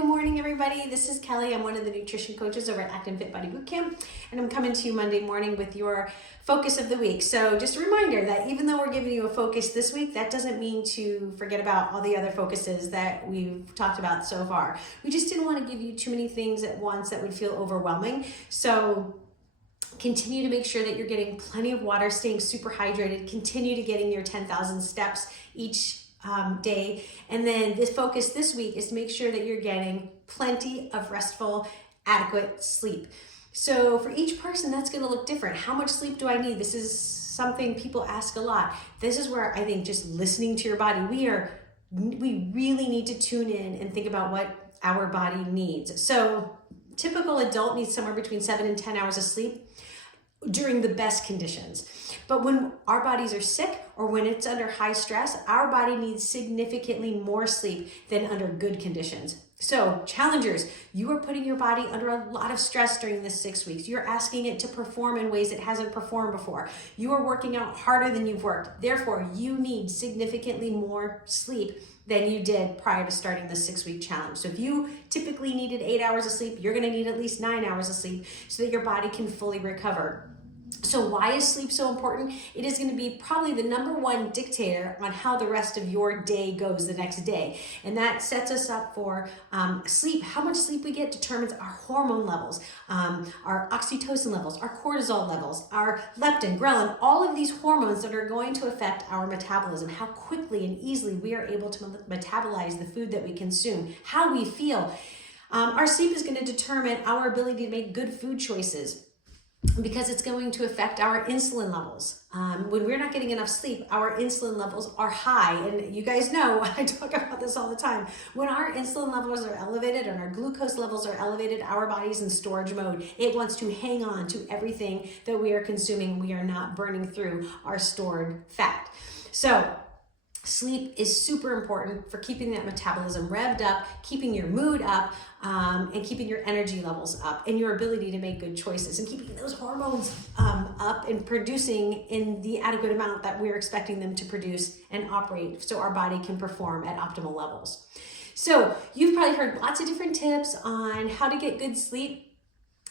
Good morning, everybody. This is Kelly. I'm one of the nutrition coaches over at Active Fit Body Bootcamp, and I'm coming to you Monday morning with your focus of the week. So just a reminder that even though we're giving you a focus this week, that doesn't mean to forget about all the other focuses that we've talked about so far. We just didn't want to give you too many things at once that would feel overwhelming. So continue to make sure that you're getting plenty of water, staying super hydrated, continue to getting your 10,000 steps each day. And then the focus this week is to make sure that you're getting plenty of restful, adequate sleep. So for each person, that's going to look different. How much sleep do I need? This is something people ask a lot. This is where I think just listening to your body, we really need to tune in and think about what our body needs. So typical adult needs somewhere between 7 and 10 hours of sleep during the best conditions. But when our bodies are sick or when it's under high stress, our body needs significantly more sleep than under good conditions. So challengers, you are putting your body under a lot of stress during this 6 weeks. You're asking it to perform in ways it hasn't performed before. You are working out harder than you've worked. Therefore, you need significantly more sleep than you did prior to starting the 6-week challenge. So if you typically needed 8 hours of sleep, you're gonna need at least 9 hours of sleep so that your body can fully recover. So why is sleep so important? It is going to be probably the number one dictator on how the rest of your day goes the next day. And that sets us up for sleep. How much sleep we get determines our hormone levels, our oxytocin levels, our cortisol levels, our leptin, ghrelin, all of these hormones that are going to affect our metabolism, how quickly and easily we are able to metabolize the food that we consume, how we feel. Our sleep is going to determine our ability to make good food choices, because it's going to affect our insulin levels. When we're not getting enough sleep, our insulin levels are high. And you guys know, I talk about this all the time. When our insulin levels are elevated and our glucose levels are elevated, our body's in storage mode. It wants to hang on to everything that we are consuming. We are not burning through our stored fat. So sleep is super important for keeping that metabolism revved up, keeping your mood up, and keeping your energy levels up and your ability to make good choices and keeping those hormones up and producing in the adequate amount that we're expecting them to produce and operate so our body can perform at optimal levels. So you've probably heard lots of different tips on how to get good sleep.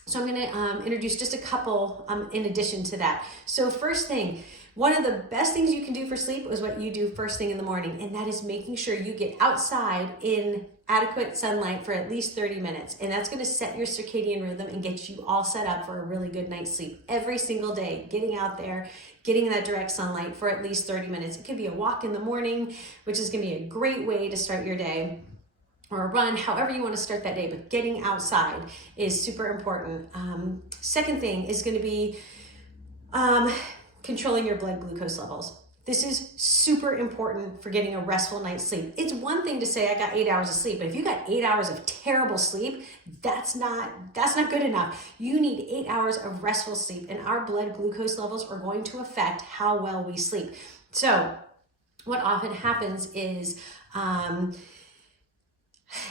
So I'm going to introduce just a couple in addition to that. So first thing, one of the best things you can do for sleep is what you do first thing in the morning, and that is making sure you get outside in adequate sunlight for at least 30 minutes. And that's going to set your circadian rhythm and get you all set up for a really good night's sleep every single day. Getting out there, getting that direct sunlight for at least 30 minutes. It could be a walk in the morning, which is going to be a great way to start your day, or a run, however you want to start that day, but getting outside is super important. Second thing is going to be controlling your blood glucose levels. This is super important for getting a restful night's sleep. It's one thing to say I got 8 hours of sleep, but if you got 8 hours of terrible sleep, that's not good enough. You need 8 hours of restful sleep, and our blood glucose levels are going to affect how well we sleep. So what often happens is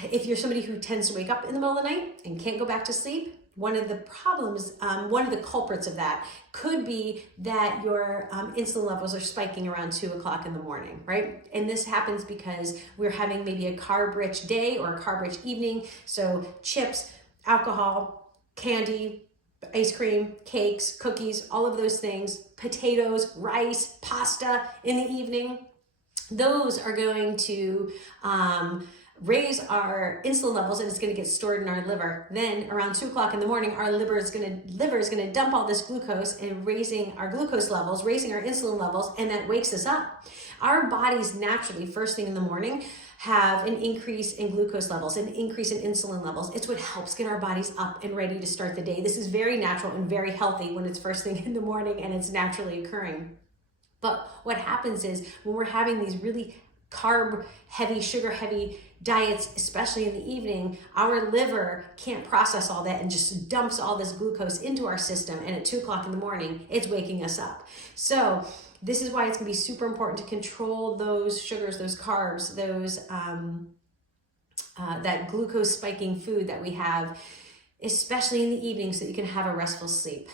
if you're somebody who tends to wake up in the middle of the night and can't go back to sleep, one of the problems, one of the culprits of that could be that your insulin levels are spiking around 2 o'clock in the morning, right? And this happens because we're having maybe a carb-rich day or a carb-rich evening. So chips, alcohol, candy, ice cream, cakes, cookies, all of those things, potatoes, rice, pasta in the evening, those are going to raise our insulin levels, and it's going to get stored in our liver. Then around 2 o'clock in the morning, our liver is going to dump all this glucose and raising our glucose levels, raising our insulin levels, and that wakes us up. Our bodies naturally, first thing in the morning, have an increase in glucose levels, an increase in insulin levels. It's what helps get our bodies up and ready to start the day. This is very natural and very healthy when it's first thing in the morning and it's naturally occurring. But what happens is when we're having these really carb heavy, sugar heavy diets, especially in the evening, our liver can't process all that and just dumps all this glucose into our system. And at 2 o'clock in the morning, it's waking us up. So this is why it's gonna be super important to control those sugars, those carbs, those that glucose spiking food that we have, especially in the evening, so that you can have a restful sleep.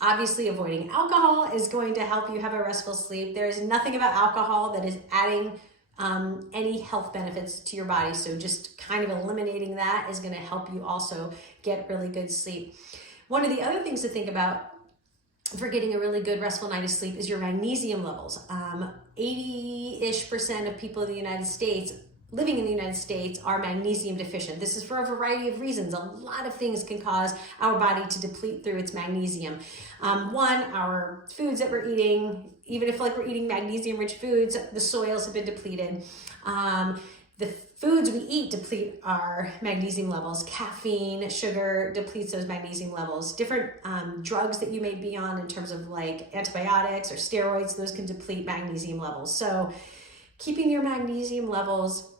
Obviously, avoiding alcohol is going to help you have a restful sleep. There is nothing about alcohol that is adding any health benefits to your body. So just kind of eliminating that is going to help you also get really good sleep. One of the other things to think about for getting a really good restful night of sleep is your magnesium levels. 80-ish% of people in the United States living in the United States are magnesium deficient. This is for a variety of reasons. A lot of things can cause our body to deplete through its magnesium. One, our foods that we're eating, even if like we're eating magnesium rich foods, the soils have been depleted. The foods we eat deplete our magnesium levels. Caffeine, sugar depletes those magnesium levels. Different drugs that you may be on in terms of like antibiotics or steroids, those can deplete magnesium levels. So keeping your magnesium levels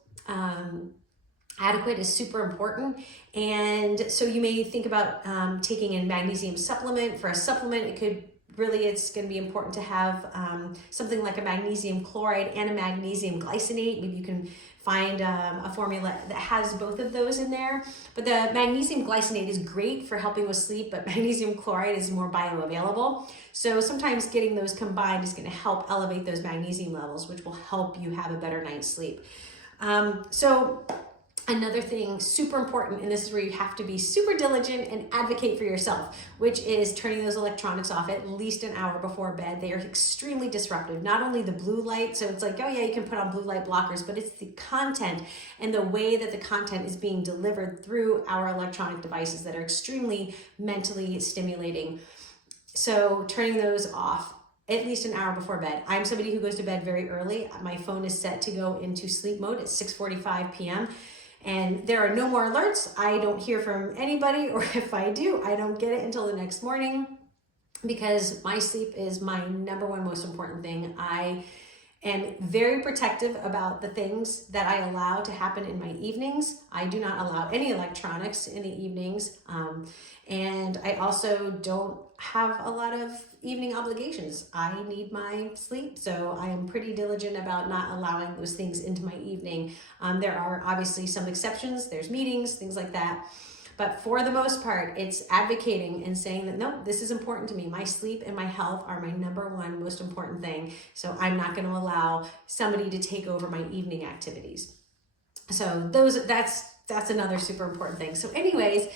adequate is super important. And so you may think about taking a magnesium supplement. For a supplement, it's going to be important to have something like a magnesium chloride and a magnesium glycinate. Maybe you can find a formula that has both of those in there. But the magnesium glycinate is great for helping with sleep, but magnesium chloride is more bioavailable. So sometimes getting those combined is going to help elevate those magnesium levels, which will help you have a better night's sleep. So another thing super important, and this is where you have to be super diligent and advocate for yourself, which is turning those electronics off at least an hour before bed. They are extremely disruptive. Not only the blue light, so it's like, oh yeah, you can put on blue light blockers, but it's the content and the way that the content is being delivered through our electronic devices that are extremely mentally stimulating. So turning those off at least an hour before bed. I'm somebody who goes to bed very early. My phone is set to go into sleep mode at 6:45 p.m. And there are no more alerts. I don't hear from anybody, or if I do, I don't get it until the next morning, because my sleep is my number one most important thing. I am very protective about the things that I allow to happen in my evenings. I do not allow any electronics in the evenings. And I also don't have a lot of evening obligations. I need my sleep, so I am pretty diligent about not allowing those things into my evening. There are obviously some exceptions. There's meetings, things like that. But for the most part, it's advocating and saying that, no, this is important to me. My sleep and my health are my number one most important thing. So I'm not going to allow somebody to take over my evening activities. So that's another super important thing. So anyways,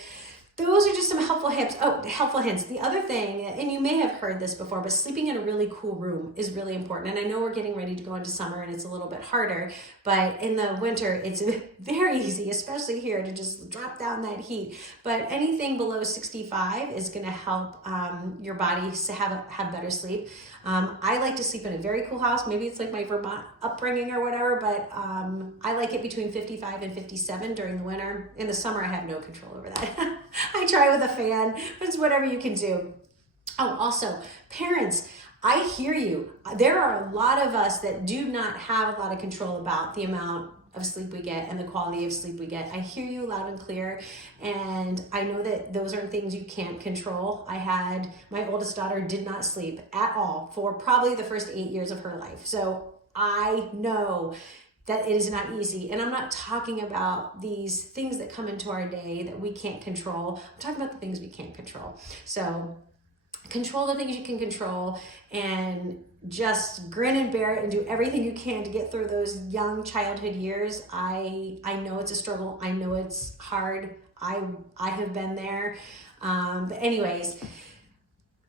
those are just some helpful hints. The other thing, and you may have heard this before, but sleeping in a really cool room is really important. And I know we're getting ready to go into summer and it's a little bit harder, but in the winter, it's very easy, especially here, to just drop down that heat. But anything below 65 is going to help your body to have better sleep. I like to sleep in a very cool house. Maybe it's like my Vermont upbringing or whatever, but I like it between 55 and 57 during the winter. In the summer, I have no control over that. I try with a fan, but it's whatever you can do. Oh, also, parents, I hear you. There are a lot of us that do not have a lot of control about the amount of sleep we get and the quality of sleep we get. I hear you loud and clear, and I know that those are things you can't control. My oldest daughter did not sleep at all for probably the first 8 years of her life. So I know that it is not easy. And I'm not talking about these things that come into our day that we can't control. I'm talking about the things we can't control. So control the things you can control and just grin and bear it and do everything you can to get through those young childhood years. I know it's a struggle. I know it's hard. I have been there. But anyways,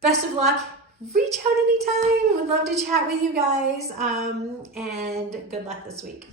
best of luck. Reach out anytime. Would love to chat with you guys. And good luck this week.